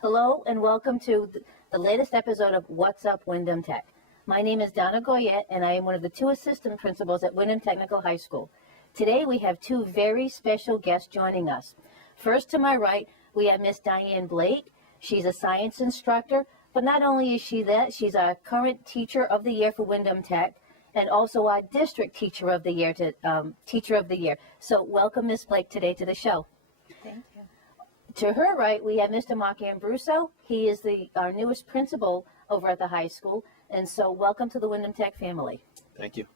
Hello and welcome to the latest episode of What's Up Windham Tech. My name is Donna Goyette and I am one of the two assistant principals at Windham Technical High School. Today we have two very special guests joining us. First to my right, we have Miss Diane Blake. She's a science instructor, but not only is she that, she's our current Teacher of the Year for Windham Tech and also our District Teacher of the Year. So welcome Miss Blake today to the show. Thank you. To her right, we have Mr. Mark Ambruso. He is our newest principal over at the high school. And so welcome to the Windham Tech family. Thank you.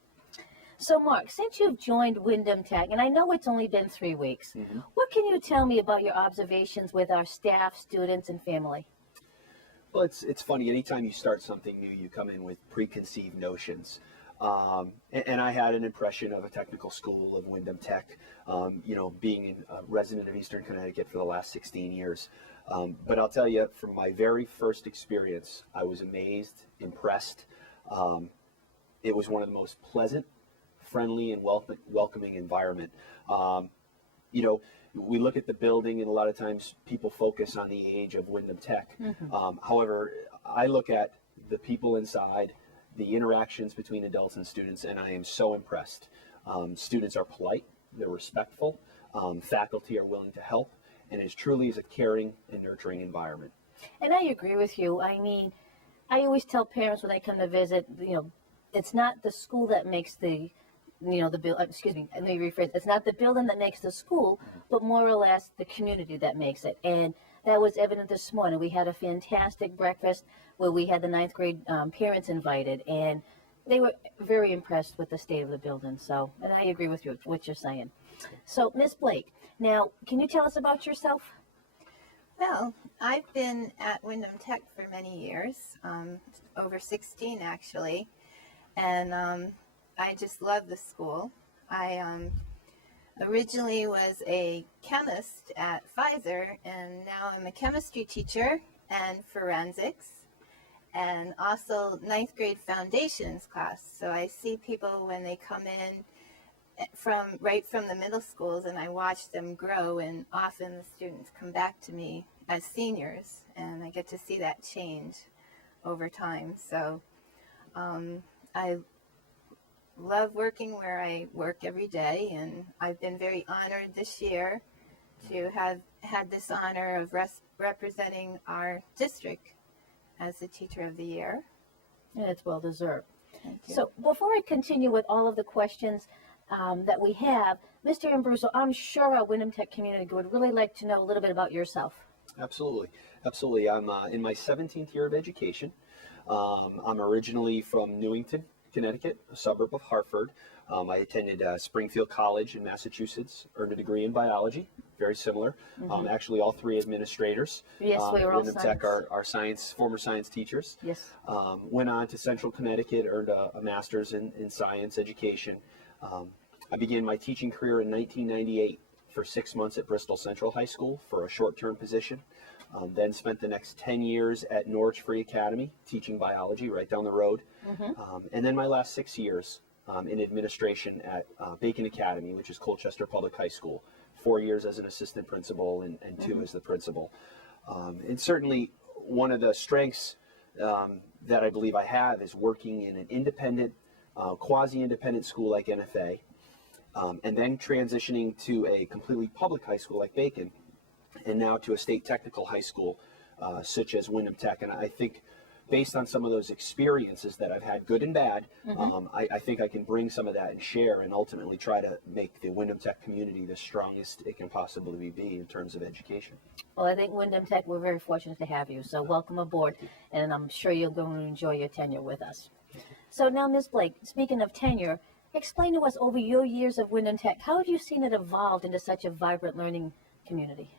So Mark, since you've joined Windham Tech, and I know it's only been 3 weeks, what can you tell me about your observations with our staff, students, and family? Well, it's funny. Anytime you start something new, you come in with preconceived notions. And I had an impression of a technical school of Windham Tech, being a resident of Eastern Connecticut for the last 16 years. But I'll tell you, from my very first experience, I was amazed, impressed. It was one of the most pleasant, friendly, and welcoming environment. We look at the building, and a lot of times people focus on the age of Windham Tech. However, I look at the people inside, the interactions between adults and students, and I am so impressed. Students are polite, they're respectful, faculty are willing to help, and it truly is a caring and nurturing environment. And I agree with you. I mean, I always tell parents when they come to visit, it's not the school that makes it's not the building that makes the school, but more or less the community that makes it. And that was evident this morning. We had a fantastic breakfast where we had the 9th grade parents invited, and they were very impressed with the state of the building. So, and I agree with you, what you're saying. So, Miss Blake, now, can you tell us about yourself? Well, I've been at Windham Tech for many years, over 16 actually, and I just love the school. I originally was a chemist at Pfizer, and now I'm a chemistry teacher and forensics, and also 9th grade foundations class. So I see people when they come in right from the middle schools, and I watch them grow, and often the students come back to me as seniors, and I get to see that change over time. So I love working where I work every day, and I've been very honored this year to have had this honor of representing our district as the Teacher of the Year. And it's well deserved. Thank you. So before I continue with all of the questions that we have, Mr. Ambruso, I'm sure our Windham Tech community would really like to know a little bit about yourself. Absolutely. I'm in my 17th year of education. I'm originally from Newington, Connecticut, a suburb of Hartford. I attended Springfield College in Massachusetts, earned a degree in biology, very similar. Actually, all three administrators. Yes, we were all Windham science. Tech are former science teachers. Yes. Went on to Central Connecticut, earned a master's in science education. I began my teaching career in 1998 for 6 months at Bristol Central High School for a short-term position. Then spent the next 10 years at Norwich Free Academy teaching biology right down the road. And then my last 6 years in administration at Bacon Academy, which is Colchester Public High School. 4 years as an assistant principal and 2 as the principal. And certainly one of the strengths that I believe I have is working in an independent, quasi-independent school like NFA, and then transitioning to a completely public high school like Bacon, and now to a state technical high school such as Windham Tech. And I think based on some of those experiences that I've had, good and bad, I think I can bring some of that and share and ultimately try to make the Windham Tech community the strongest it can possibly be in terms of education. Well, I think Windham Tech, we're very fortunate to have you. So welcome aboard, and I'm sure you're going to enjoy your tenure with us. So now, Ms. Blake, speaking of tenure, explain to us over your years of Windham Tech, how have you seen it evolve into such a vibrant learning community?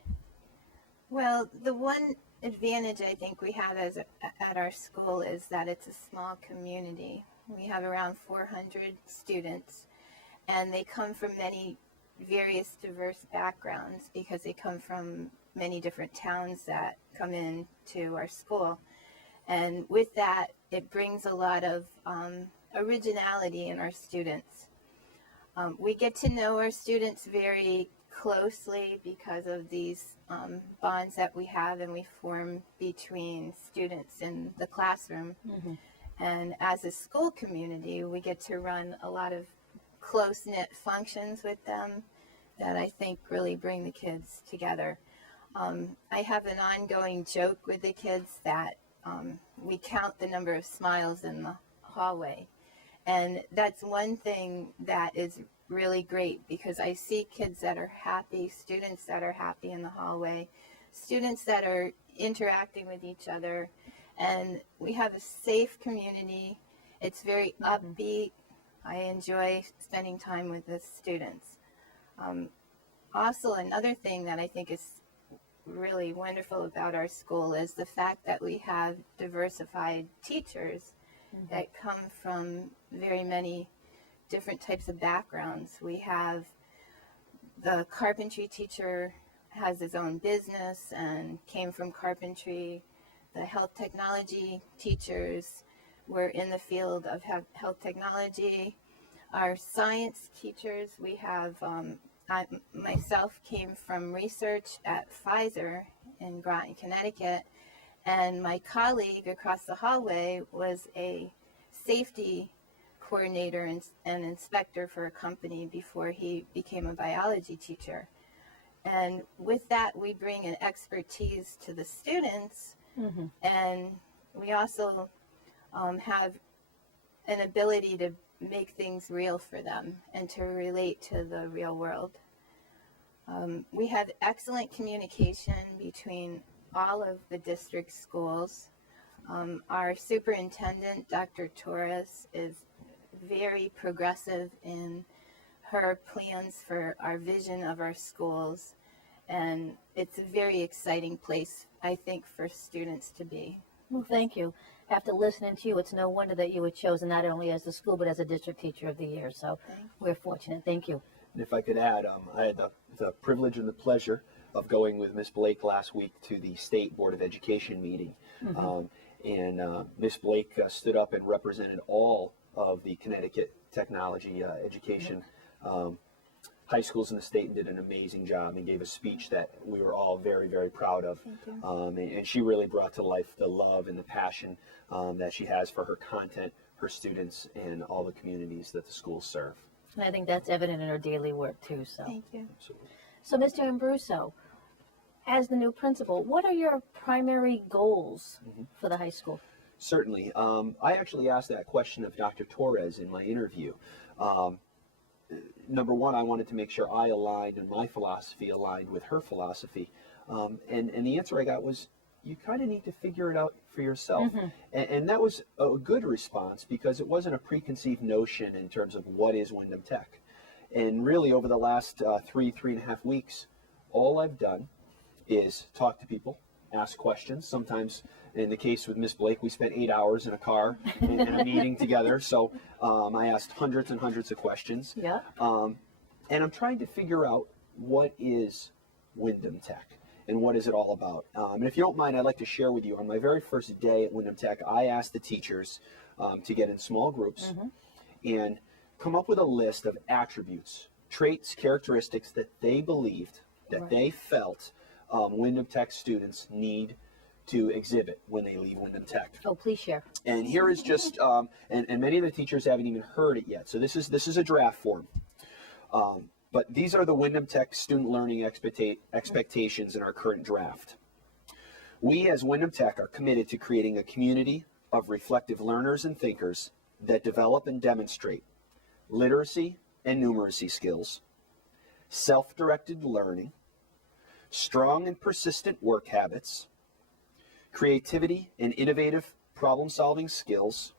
Well, the one advantage I think we have at our school is that it's a small community. We have around 400 students, and they come from many various diverse backgrounds because they come from many different towns that come in to our school. And with that, it brings a lot of originality in our students. We get to know our students very closely because of these bonds that we have and we form between students in the classroom. And as a school community, we get to run a lot of close-knit functions with them that I think really bring the kids together. I have an ongoing joke with the kids that we count the number of smiles in the hallway. And that's one thing that is really great because I see kids that are happy, students that are happy in the hallway, students that are interacting with each other, and we have a safe community. It's very upbeat. I enjoy spending time with the students. Also, another thing that I think is really wonderful about our school is the fact that we have diversified teachers that come from very many different types of backgrounds. We have the carpentry teacher has his own business and came from carpentry. The health technology teachers were in the field of health technology. Our science teachers, we have, I myself came from research at Pfizer in Groton, Connecticut, and my colleague across the hallway was a safety coordinator and inspector for a company before he became a biology teacher. And with that, we bring an expertise to the students, and we also have an ability to make things real for them and to relate to the real world. We have excellent communication between all of the district schools. Our superintendent, Dr. Torres, is very progressive in her plans for our vision of our schools, and it's a very exciting place, I think, for students to be. Well, thank you. After listening to you, it's no wonder that you were chosen not only as the school, but as a district teacher of the year. So we're fortunate. Thank you. And if I could add, I had the privilege and the pleasure of going with Miss Blake last week to the State Board of Education meeting. And Miss Blake stood up and represented all of the Connecticut technology education high schools in the state and did an amazing job and gave a speech that we were all very, very proud of. And she really brought to life the love and the passion that she has for her content, her students, and all the communities that the schools serve. And I think that's evident in her daily work too. So Thank you. Absolutely. So, Mr. Ambruso, as the new principal, what are your primary goals for the high school? Certainly. I actually asked that question of Dr. Torres in my interview. Number one, I wanted to make sure I aligned and my philosophy aligned with her philosophy. And the answer I got was, you kind of need to figure it out for yourself. And that was a good response because it wasn't a preconceived notion in terms of what is Windham Tech. And really over the last 3.5 weeks, all I've done is talk to people, ask questions. Sometimes, in the case with Miss Blake, we spent 8 hours in a car in a meeting together. So I asked hundreds and hundreds of questions. Yeah. And I'm trying to figure out what is Windham Tech and what is it all about. And if you don't mind, I'd like to share with you, on my very first day at Windham Tech, I asked the teachers to get in small groups and come up with a list of attributes, traits, characteristics that they believed, that they felt Windham Tech students need to exhibit when they leave Windham Tech. Oh, please share. And here is just, and many of the teachers haven't even heard it yet. So this is a draft form. But these are the Windham Tech student learning expectations in our current draft. We as Windham Tech are committed to creating a community of reflective learners and thinkers that develop and demonstrate literacy and numeracy skills, self-directed learning, strong and persistent work habits, creativity and innovative problem-solving skills,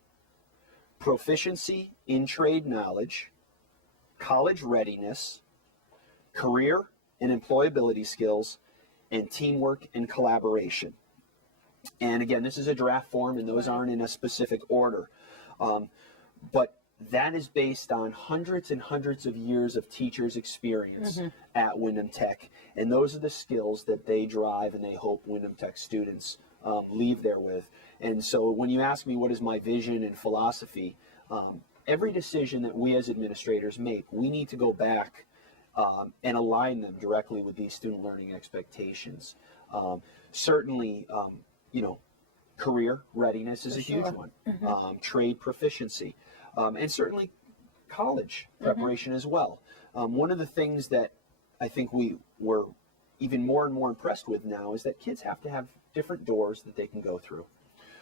proficiency in trade knowledge, college readiness, career and employability skills, and teamwork and collaboration. And again, this is a draft form, and those aren't in a specific order. But that is based on hundreds and hundreds of years of teachers' experience at Windham Tech. And those are the skills that they drive and they hope Windham Tech students leave there with. And so when you ask me what is my vision and philosophy, every decision that we as administrators make, we need to go back and align them directly with these student learning expectations. Certainly, career readiness is a huge one. Trade proficiency, and certainly college preparation as well. One of the things that I think we were even more and more impressed with now is that kids have to have different doors that they can go through.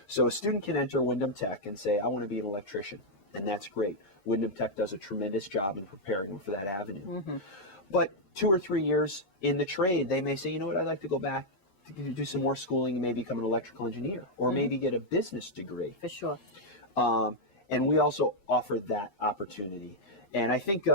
So a student can enter Windham Tech and say, I want to be an electrician, and that's great. Windham Tech does a tremendous job in preparing them for that avenue. But 2 or 3 years in the trade, they may say, you know what, I'd like to go back to do some more schooling and maybe become an electrical engineer, or maybe get a business degree. For sure. And we also offer that opportunity. And I think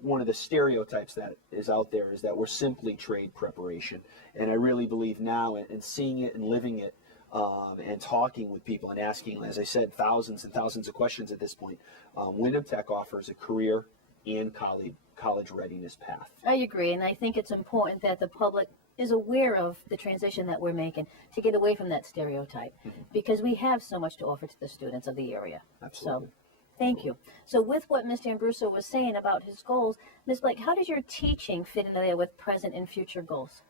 one of the stereotypes that is out there is that we're simply trade preparation. And I really believe now, and seeing it and living it, and talking with people and asking, as I said, thousands and thousands of questions at this point, Windham Tech offers a career and college readiness path. I agree, and I think it's important that the public is aware of the transition that we're making to get away from that stereotype, because we have so much to offer to the students of the area. Absolutely. So, thank you. So with what Mr. Ambruso was saying about his goals, Ms. Blake, how does your teaching fit in there with present and future goals?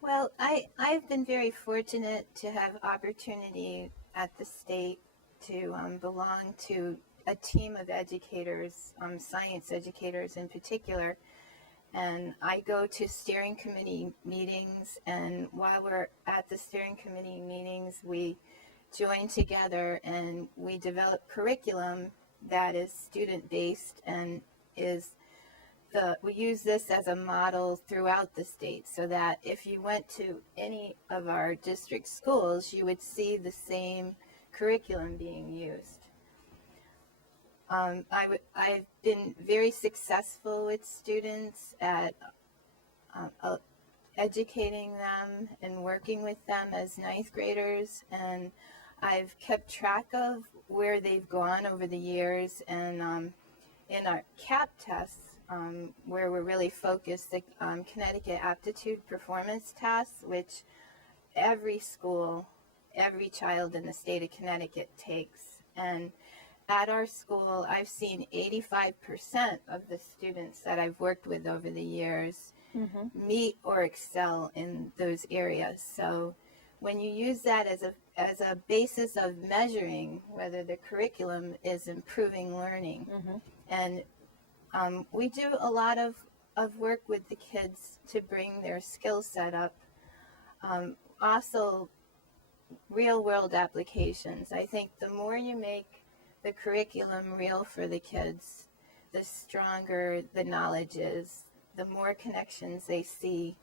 Well, I've been very fortunate to have opportunity at the state to belong to a team of educators, science educators in particular. And I go to steering committee meetings, and while we're at the steering committee meetings, we join together and we develop curriculum that is student-based and we use this as a model throughout the state, so that if you went to any of our district schools, you would see the same curriculum being used. I've been very successful with students at educating them and working with them as ninth graders, and I've kept track of where they've gone over the years. And in our CAP tests, where we're really focused, the Connecticut Aptitude Performance Tests, which every school, every child in the state of Connecticut takes. And at our school, I've seen 85% of the students that I've worked with over the years meet or excel in those areas. So when you use that as a basis of measuring whether the curriculum is improving learning, and we do a lot of work with the kids to bring their skill set up. Also, real world applications. I think the more you make the curriculum real for the kids, the stronger the knowledge is, the more connections they see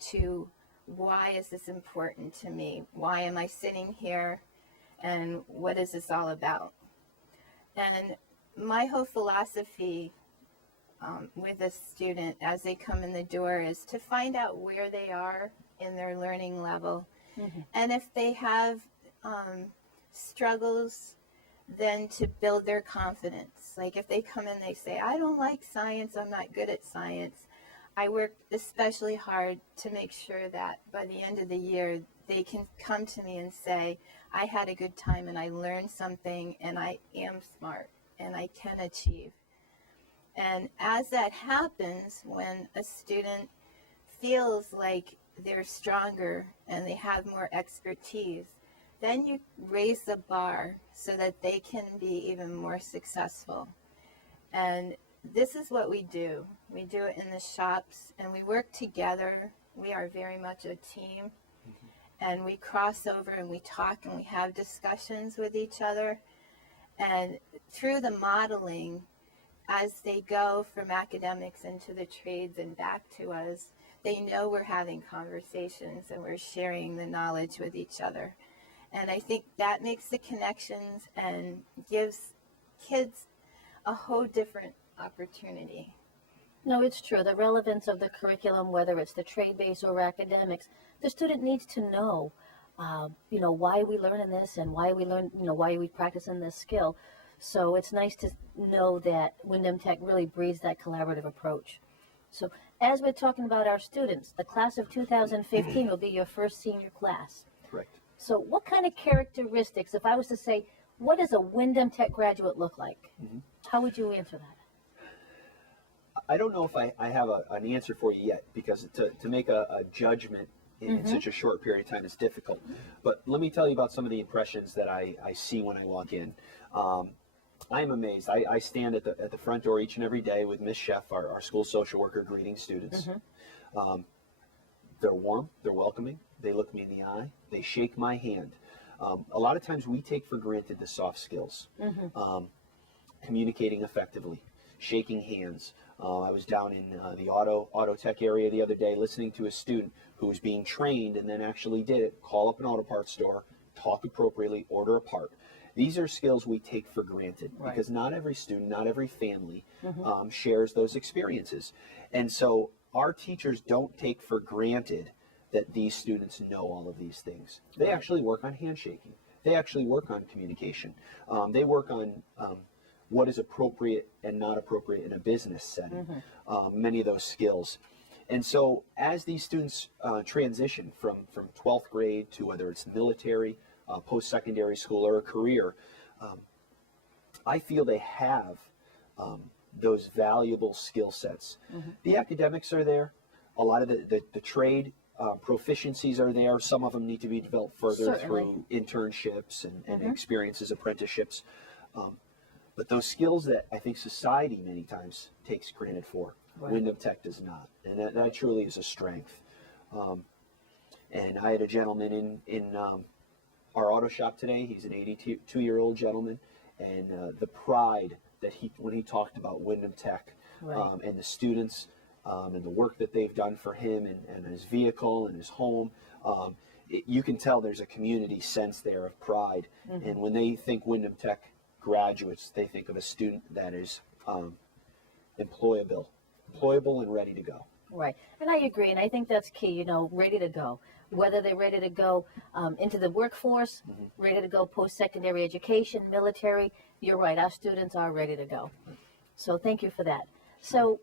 to why is this important to me? Why am I sitting here? And what is this all about? And my whole philosophy with a student as they come in the door is to find out where they are in their learning level. And if they have struggles, then to build their confidence. Like if they come in, they say, I don't like science, I'm not good at science. I work especially hard to make sure that by the end of the year, they can come to me and say, I had a good time and I learned something and I am smart and I can achieve. And as that happens, when a student feels like they're stronger and they have more expertise, then you raise the bar so that they can be even more successful. And this is what we do. We do it in the shops and we work together. We are very much a team. And we cross over and we talk and we have discussions with each other. And through the modeling, as they go from academics into the trades and back to us, they know we're having conversations and we're sharing the knowledge with each other. And I think that makes the connections and gives kids a whole different opportunity. No, it's true. The relevance of the curriculum, whether it's the trade-based or academics, the student needs to know, why we learn this and why we learn, why we practice in this skill. So it's nice to know that Windham Tech really breeds that collaborative approach. So as we're talking about our students, the class of 2015 will be your first senior class. Correct. So what kind of characteristics, if I was to say, what does a Windham Tech graduate look like? How would you answer that? I don't know if I have an answer for you yet, because to make a judgment in such a short period of time is difficult. But let me tell you about some of the impressions that I see when I walk in. I'm amazed. I stand at the front door each and every day with Miss Chef, our school social worker, greeting students. They're warm, they're welcoming, they look me in the eye, they shake my hand. A lot of times we take for granted the soft skills, communicating effectively, shaking hands. I was down in the auto tech area the other day listening to a student who was being trained and then actually did it, call up an auto parts store, talk appropriately, order a part. These are skills we take for granted, because not every student, not every family shares those experiences. And so our teachers don't take for granted that these students know all of these things. They actually work on handshaking. They actually work on communication. They work on what is appropriate and not appropriate in a business setting, many of those skills. And so as these students transition from 12th grade to whether it's military, post-secondary school, or a career, I feel they have those valuable skill sets. The academics are there. A lot of the trade proficiencies are there. Some of them need to be developed further through internships and experiences, apprenticeships. But those skills that I think society many times takes granted for, Windham Tech does not. And that truly is a strength. And I had a gentleman in our auto shop today. He's an 82-year-old gentleman. And the pride that when he talked about Windham Tech and the students and the work that they've done for him and his vehicle and his home, you can tell there's a community sense there of pride. And when they think Windham Tech graduates, they think of a student that is employable and ready to go. Right. And I agree. And I think that's key, ready to go. Whether they're ready to go into the workforce, ready to go post-secondary education, military, you're right. Our students are ready to go. So thank you for that. So,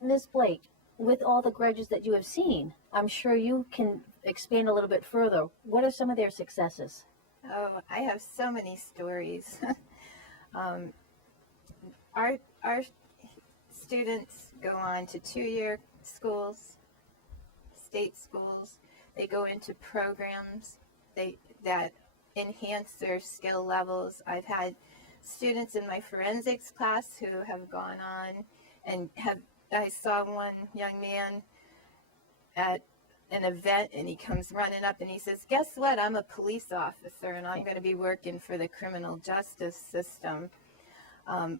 Ms. Blake, with all the graduates that you have seen, I'm sure you can expand a little bit further. What are some of their successes? Oh, I have so many stories. Our students go on to 2-year schools, state schools. They go into programs that enhance their skill levels. I've had students in my forensics class who have gone on and I saw one young man at an event and he comes running up and he says, "Guess what? I'm a police officer and I'm going to be working for the criminal justice system."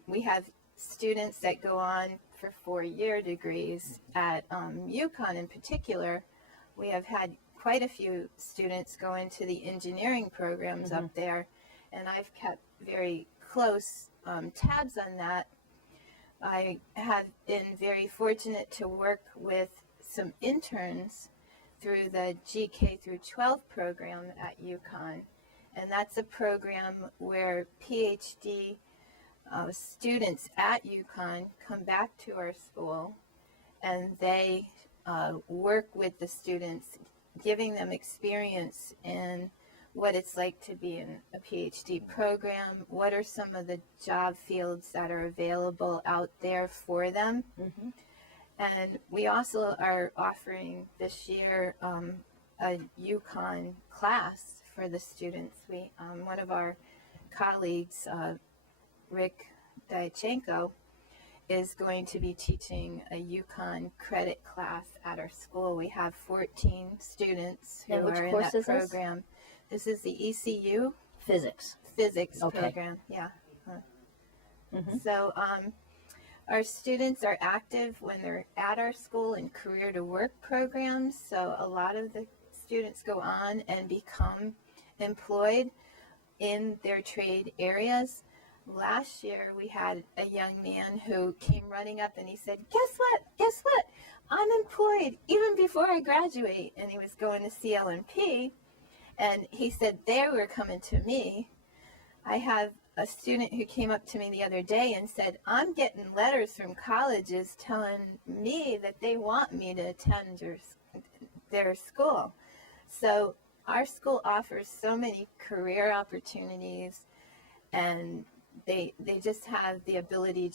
We have students that go on for 4-year degrees at UConn in particular. We have had quite a few students go into the engineering programs up there, and I've kept very close tabs on that. I have been very fortunate to work with some interns through the GK through 12 program at UConn, and that's a program where PhD students at UConn come back to our school and they work with the students, giving them experience in what it's like to be in a PhD program, what are some of the job fields that are available out there for them. And we also are offering this year a UConn class for the students. One of our colleagues, Rick Diachenko, is going to be teaching a UConn credit class at our school. We have 14 students who are in that program. This is the ECU Physics program. Yeah. So our students are active when they're at our school in career to work programs. So a lot of the students go on and become employed in their trade areas. Last year we had a young man who came running up and he said, "Guess what? I'm employed even before I graduate." And he was going to CLNP. And he said, "They were coming to me." I have a student who came up to me the other day and said, "I'm getting letters from colleges telling me that they want me to attend their school." So our school offers so many career opportunities, and they just have the ability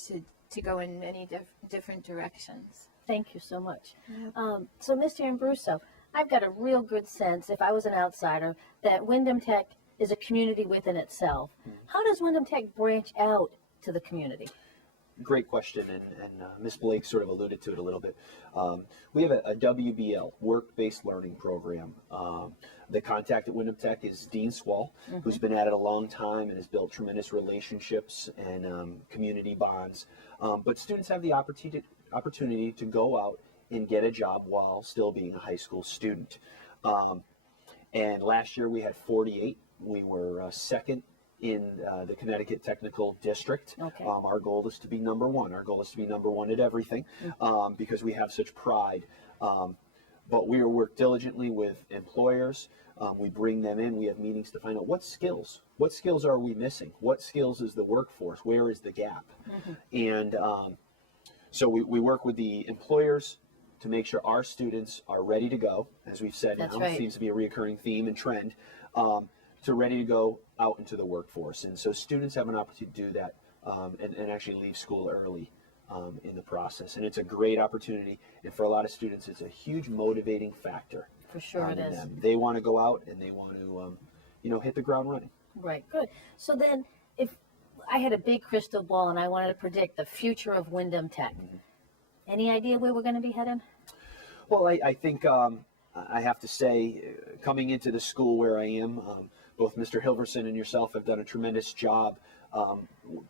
to go in many different directions. Thank you so much. Yep. So, Mr. Ambruso, I've got a real good sense, if I was an outsider, that Windham Tech is a community within itself. How does Windham Tech branch out to the community? Great question, and Ms. Blake sort of alluded to it a little bit. We have a WBL, Work-Based Learning Program. The contact at Windham Tech is Dean Swall, who's been at it a long time and has built tremendous relationships and community bonds. But students have the opportunity to go out and get a job while still being a high school student. And last year we had 48. We were second in the Connecticut Technical District. Okay. Our goal is to be number one. Our goal is to be number one at everything because we have such pride. But we work diligently with employers. We bring them in. We have meetings to find out what skills are we missing? What skills is the workforce? Where is the gap? And so we work with the employers to make sure our students are ready to go. As we've said, That's now right. it seems to be a recurring theme and trend. To ready to go out into the workforce. And so students have an opportunity to do that and actually leave school early in the process. And it's a great opportunity. And for a lot of students, it's a huge motivating factor. For sure it in is. them. They want to go out and they want to, hit the ground running. Right, good. So then, if I had a big crystal ball and I wanted to predict the future of Windham Tech, any idea where we're going to be heading? Well, I think I have to say, coming into the school where I am, both Mr. Hilverson and yourself have done a tremendous job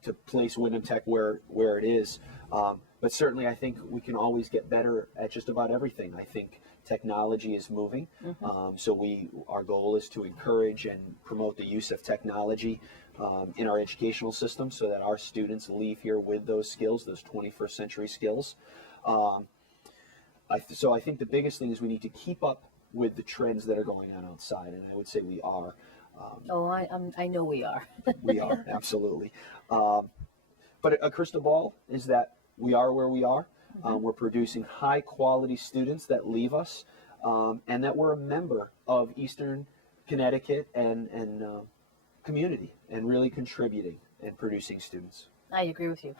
to place Windham Tech where it is. But certainly I think we can always get better at just about everything. I think technology is moving. So our goal is to encourage and promote the use of technology in our educational system so that our students leave here with those skills, those 21st century skills. So I think the biggest thing is we need to keep up with the trends that are going on outside, and I would say we are. I know we are. We are, absolutely. But a crystal ball is that we are where we are. We're producing high quality students that leave us, and that we're a member of Eastern Connecticut and community and really contributing and producing students. I agree with you.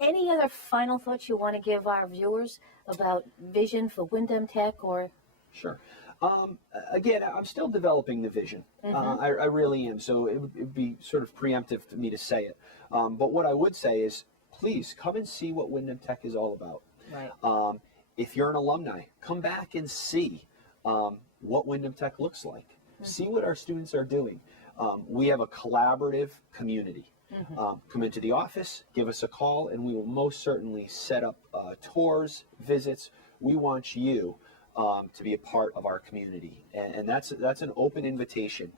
Any other final thoughts you want to give our viewers about vision for Windham Tech or? Sure. Again, I'm still developing the vision. I really am. So it would be sort of preemptive for me to say it. But what I would say is, please come and see what Windham Tech is all about. Right. If you're an alumni, come back and see what Windham Tech looks like. See what our students are doing. We have a collaborative community. Come into the office, give us a call, and we will most certainly set up tours, visits. We want you to be a part of our community, and that's an open invitation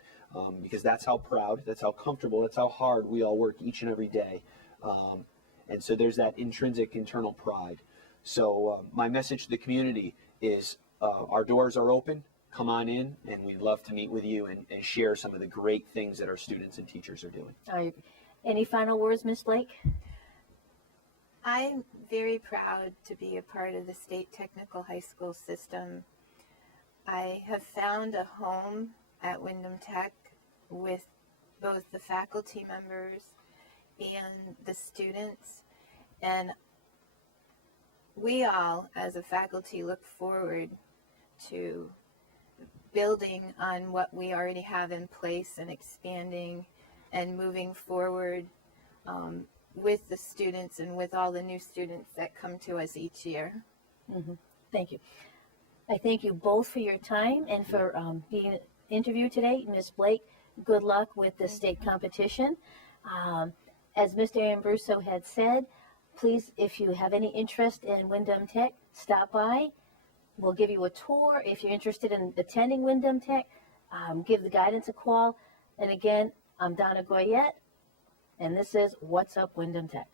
because that's how proud, that's how comfortable, that's how hard we all work each and every day, and so there's that intrinsic internal pride. So my message to the community is our doors are open. Come on in, and we'd love to meet with you and share some of the great things that our students and teachers are doing. Any final words, Miss Blake? I'm very proud to be a part of the state technical high school system. I have found a home at Windham Tech with both the faculty members and the students, and we all as a faculty look forward to building on what we already have in place and expanding and moving forward with the students and with all the new students that come to us each year. Thank you. I thank you both for your time and for being interviewed today. Ms. Blake, good luck with the state competition. As Mr. Ambruso had said, please, if you have any interest in Windham Tech, stop by. We'll give you a tour. If you're interested in attending Windham Tech, give the guidance a call. And again, I'm Donna Goyette, and this is What's Up Windham Tech.